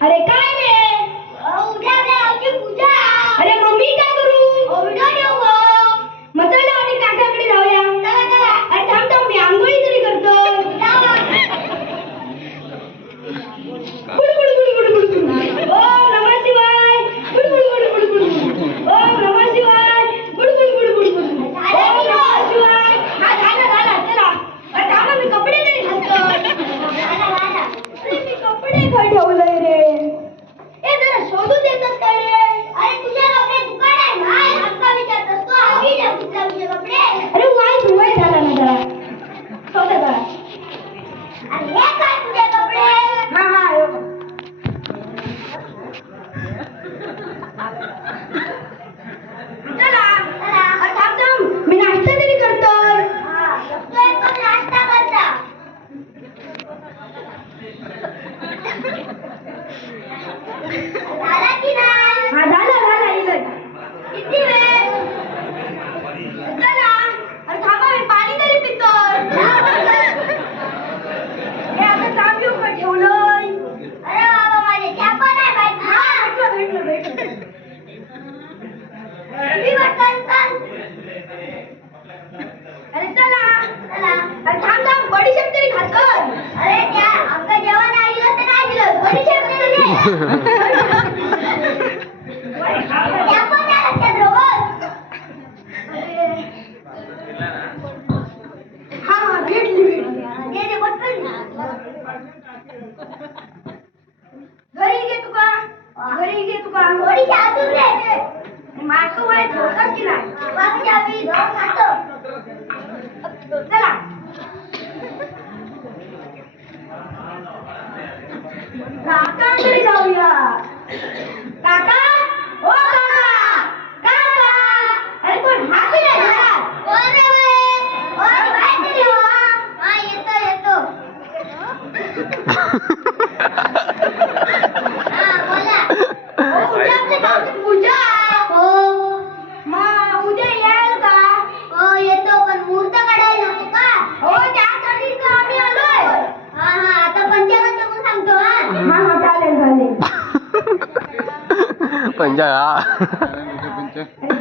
अरे काय रे? उद्या देवाची पूजा. अरे मम्मी काय करू? व्हिडिओ घेऊ. मग चला आपण काकाकडे जाऊया. चला चला. अरे थांब थांब मी आंघोळी तरी करतो. Good good good good good good. ओम नमः शिवाय. Good good good good good. ओम नमः शिवाय. Good good good good good. ओम नमः शिवाय. हा झालं चला. अरे थांबा मी कपडे तरी घालतो. अरे मी कपडे काय ठेवलंय रे? शोधून देतस काय रे? अरे तुझ्या कपडे दुकान आहे ना, आत्ता विचारतस तू आधी ना तुझे कपडे. अरे वाय झाला ना जरा. शोधा जरा. अरे हे काय तुझे कपडे? हा चला. अरे थांब मी नाश्ता तरी करतोय. तू एक नाश्ता करता. झाला की नाही? हा झाला इलट. किती वेळ? चला. अरे थांबा मी पाणी तरी पितोय. हे आता चहा पिऊ का ठेवलंय? अरे बाबा माझे चहा पण नाही माहित. हा भेटलं. मी वाटतं. अरे चला. अरे थांब बडीशेप तरी खातोय. अरे त्या आमचं जेवण नाही दिलं तर काय दिलं? बडीशेप तरी दे. घरी घे तुका थोडीशी आतून दे. मातो वय झोकाच की नाही. बाकी आम्ही जाऊन खातो. चला. काकाकडे जाऊया. काका ओ काका. अरे कोण हात नाही घरात? कोण रे बे? ओ बाहेर तरी हो. हा येतो. पूजा हो मग उद्या याल का? हो येतो पण मुहूर्त काढायला नको का? हो त्यासाठीच आम्ही आलोय. हा आता पंचांगात पण सांगतो. हा चालेल. पंचांग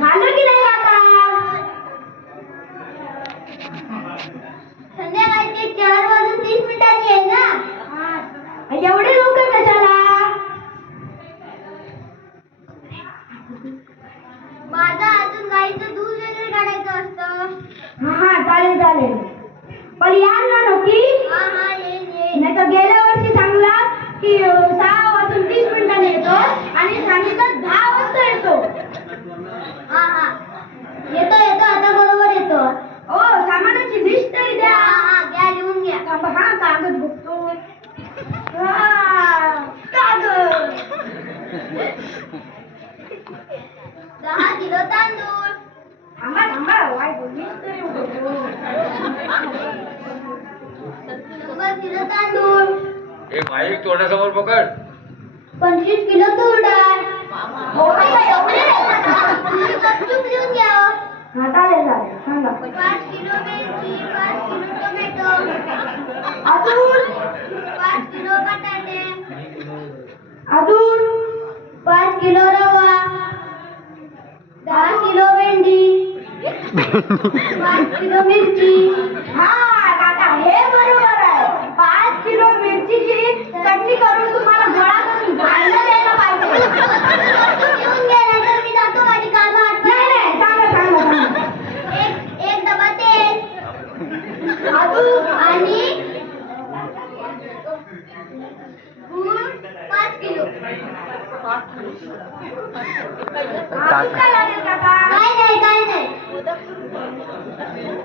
झालं की नाही आता? संध्याकाळचे 4:30 आहे ना. एवढे लवकर कशाला? माझा अजून गाईचं दूध वगैरे काढायचं असतं. हा चालेल. पण याल ना नक्की? हा येईन. नाही तर गेल्या वर्षी सांगला की 6:30 येतो आणि सांगितलं 10 वाजता येतो. हा येतो आता बरोबर येतो. ओ सामानाची लिस्ट तरी द्या. हा घ्या लिहून घ्या. हा कागद बघतो. कागद 10 किलो तांदूळ. थांबा वाय बोललीस तरी 100 किलो तांदूळ. ए माईक तोंडासमोर पकड. 25 किलो तूर डाळ. एवढे लिहून घ्या. हा चालेल सांगा. 5 किलो मिरची. 5 किलो टोमॅटो. अजून 5 किलो बटाटे. अजून 5 किलो रवा. 10 किलो भेंडी. 5 किलो मिरची. हा काका हे बरोबर आहे. 5 किलो मिरचीची चटणी करून तुम्हाला गोळा करून भांडण द्यायला पाहिजे. येऊन गेला तर मी जातो माझी कामं आटपून. नाही सांगा. एक डबा तेल. आणि गूळ 5 किलो. काय लागेल काका? काय नाही.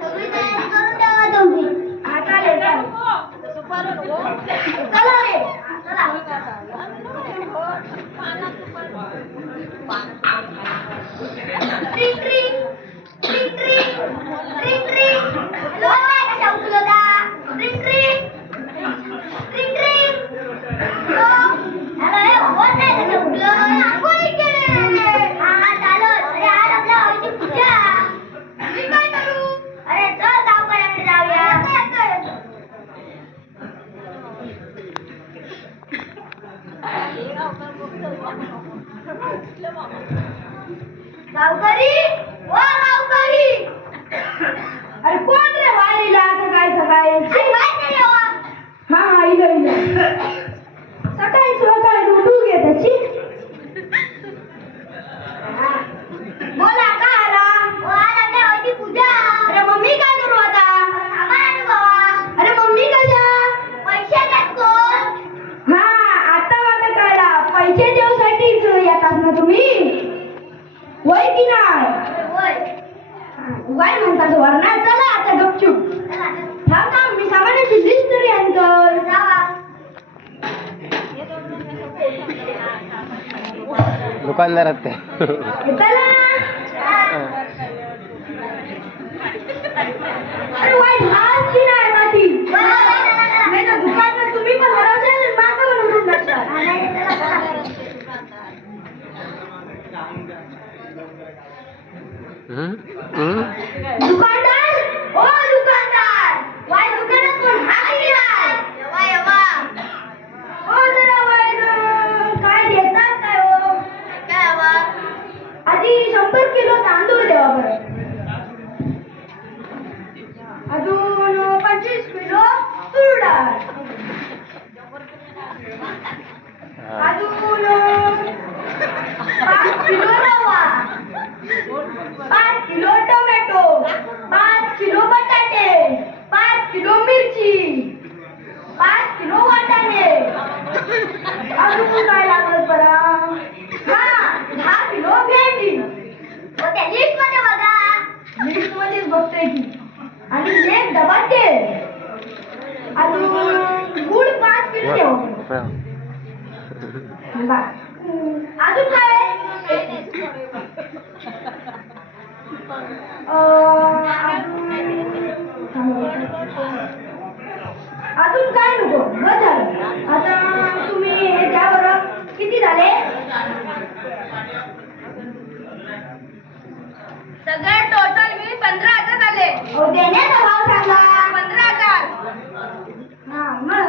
सगळी तयारी करून ठेवा तुम्ही. हा चालेल. चला रे. चला. ट्रिंग ट्रिंग. हॅलो काय कशा उचलता? ट्रिंग ट्रिंग. हॅलो बोल नाही कशा उचलत? आंघोळी केले. हा चालत. अरे आज आपल्या हवेची पूजा. मी काय करू? अरे चल गावकऱ्याकडे जाऊया. गावकरी ओ गावकरी. अरे कोण रे वारीला सकाळी सकाळी? हा इलो सकाळी उठू घे त्याची. बोला का आला? आला होती पूजा. अरे मम्मी काय करू आता? अरे मम्मी कशा? पैसे देत कोण? हा आता मला कळला. पैसे देऊसाठीच येतात ना तुम्ही? वय की नाही? वय म्हणतात वरना. चला आता गपचूप. थांब मी सामानाची लिस्ट तरी आणतो. दुकानदारात ते चला. अरे वाईट हाची नाही माती. नाही तर दुकानात तुम्ही पण हरवशाल आणि माझं पण उडून टाकशाल. दुकानदार ओ दुकानदार. वाय दुकानात पण हाकी नाही. यवा ओ जरा वाय काय देतात काय हो? काय हवा? आधी 100 किलो तांदूळ द्यावा बरं. अजून 25 किलो तूर डाळ. अजून 5 किलो रवा. 5 किलो टोमॅटो. 5 किलो बटाटे. 5 किलो मिरची. 5 किलो वाटाणे. अजून काय लागत बरं? हा 10 किलो भेंडी. त्या लिस्ट मध्ये बघा. लिस्ट मध्येच बघतोय की. आणि एक डबा तेल. अजून गुळ 5 किलो ठेवा. अजून काय? अजून काय नको? बस झालं. आता तुम्ही हे द्या बरं. किती झाले? सगळे टोटल मी 15,000 झाले. देण्याचा भाव सांगा. 15,000. हा मग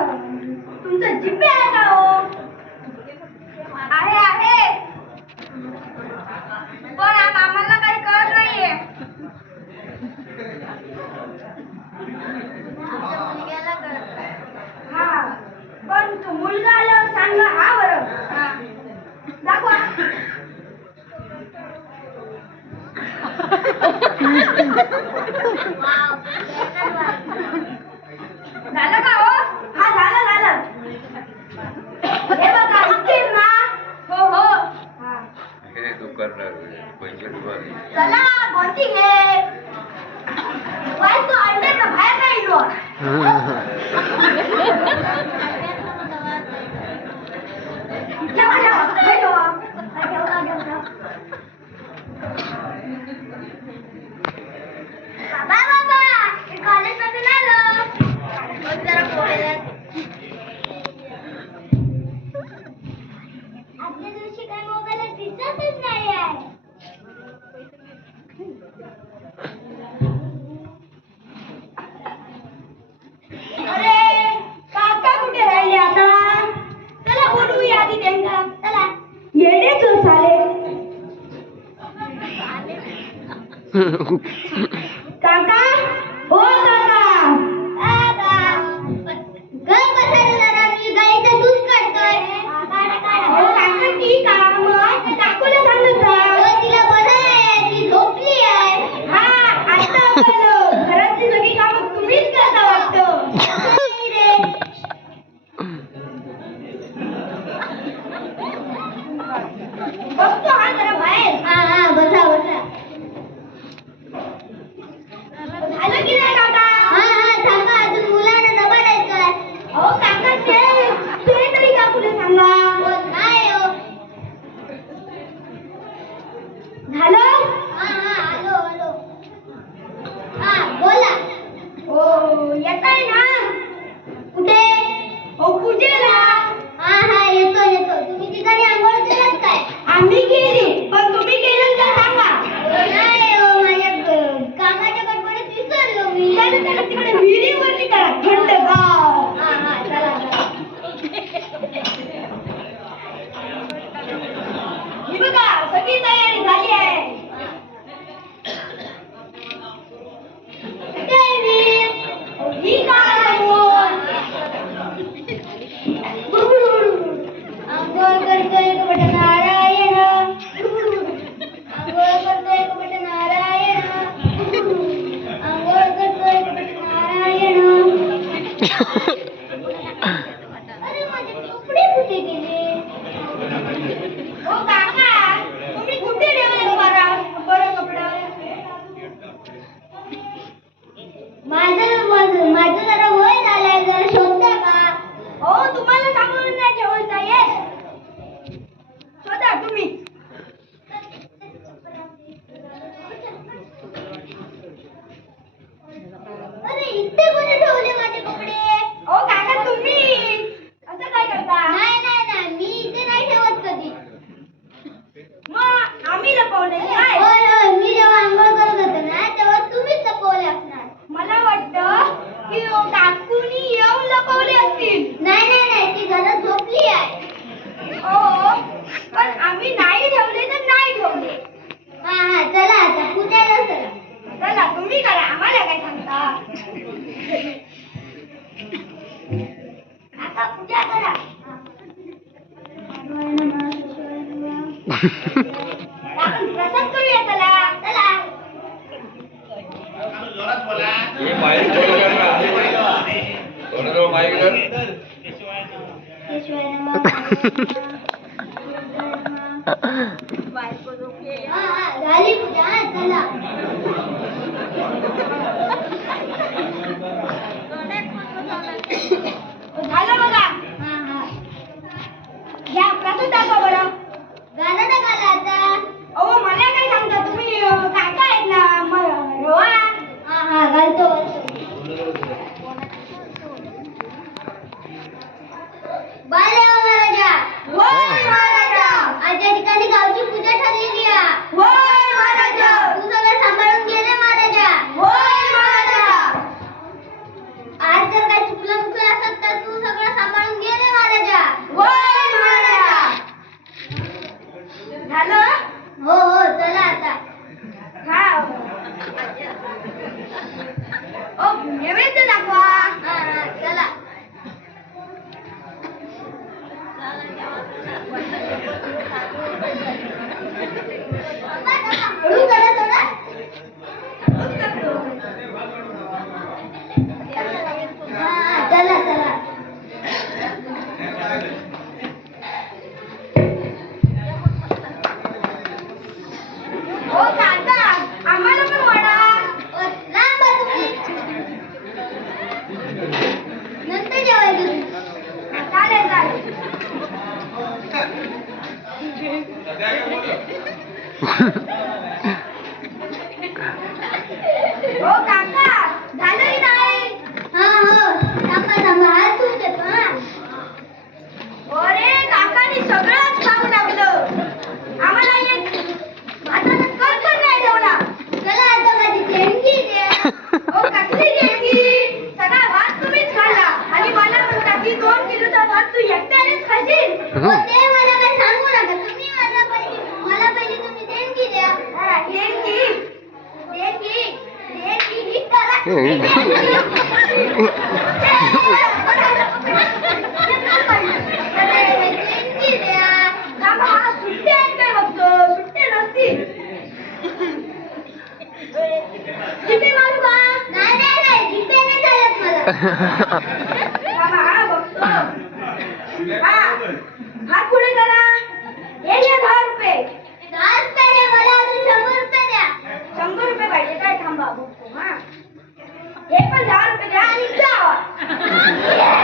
तुमचं जीपे आहे का हो? आहे. पण आम्हाला काही कळत नाहीये. हा पण तो मुलगा आल्यावर सांगा. हा बरं. दाखवा. झालं का हो? हा झालं. हे बघा इतकेच ना? हो. हे दुकानदार पैसे दुकान. चला कोणती घे? वाय तो अंड्याचा बाहेर नाही इलो. बाबा कॉलेज मधून आलो. जरा आजच्या दिवशी काय मोबाईलला दिसतच नाही आहे. अरे काका कुठे राहिले आता? चला बोलूया आधी त्यांना. चला येडे चोर झाले. काका हो काका. घर बसायला जरा मी गाईचं दूध काढतोय. हो काका ठीक आहे. मग काकूला सांगत जा. तिला बरं आहे. ती झोपली आहे. हा आता कळलं. घरातली सगळी कामं तुम्हीच करता वाटतं. बघतो हा जरा बाहेर. हा बसा बसा. झालं की नाही काका? हा थांबा, अजून मुलांना डबा द्यायचा आहे. अहो काका ते तरी काकूला सांगा. काय हो? झालं? हा आलो. हा बोला. ओ येताय ना? कुठे? ओ पूजेला. हा येतो. तुम्ही ठिकाणी आंघोळ केलात काय? आम्ही केली, पण तुम्ही केलं का सांगा. नाही हो, माझ्या कामाच्या गडबडीत विसरलो मी. चला तिकडे विहिरीवरती करा थंडगार. हा चला. ही बघा सगळी तयारी झाली आहे. ही काय आंघोळ करतोय कपट नारायण. आंघोळ करतोय कपट नारायण. आंघोळ करतोय कपट नारायण. अरे माझे कपडे कुठे गेले? ओ काका, तुम्ही कुठे ठेवले बरं कपडे? माझं जरा वय झालंय, जरा शोधता का? हो तुम्हाला सांभाळून नाही ठेवता येत. शोधा तुम्ही. अरे इथे कोणी ठेवले माझे कपडे? ओ काका तुम्ही असं काय करता? नाही मी इथे नाही ठेवत कधी. मग आम्ही लपवले काय? होय मी जेव्हा आंघोळ करत होते ना तेव्हा तुम्हीच लपवले असणार. मला वाटतं की काकूनी येऊन लपवले असतील. नाही ती घरात झोपली आहे. ओ पण आम्ही नाही ठेवले तर नाही ठेवले. हा चला आता पूजाला चला तुम्ही करा, आम्हाला काय सांगता. आता पूजा करा. आपण प्रसाद करूया चला. हे माईक बरोबर ना. कोणाजवळ माईक कर. झाली पूजा चला. झालं बघा. घ्या प्रसाद दाखवा बरं. गाणं टाकायला आता. अहो मला काय सांगता तुम्ही, काका आहेत ना रोवा. हा घालतो. बाल्या महाराजा. होय महाराजा. आज या ठिकाणी गावची पूजा ठरलेली आहे. होय महाराजा. तू सगळं सांभाळून घे ना महाराजा. होय महाराजा. आज जर काय चुकलं असत तर तू सगळं सांभाळून घे ना महाराजा. होय महाराजा. झालं? हो चला आता. हा ओ नैवेद्य दाखवा. हा चला. हळू करा थोडा. हा चला. ओ काका आम्हाला पण वाढा. लांब तुम्ही. नंतर जेवायचं. चालेल. ओ काका झालं की नाही? हो थांबा हात धुवून देतो. अरे काकांनी सगळंच खाऊन टाकलं. आम्हाला एक भाताचा कण पण नाही ठेवला. चला आता माझी देणगी द्या. ओ कसली देणगी? सगळा भात तुम्हीच खाल्ला आणि मला म्हणता की 2 किलोचा भात तू एकट्यानेच खाशील. ते मला काय सांगू नका. तुम्ही मला पहिली तुम्ही देणगी द्या. देणगी ही करा. देणगी द्या. सुट्टे आहेत काय बघतो. सुट्टे नसतील. जिपे मारू का? नाही जिपे नाही चालत मला. बघतो. हात पुढे करा. हे घ्या 10 रुपये. पण 10 रुपये द्या आणि जावा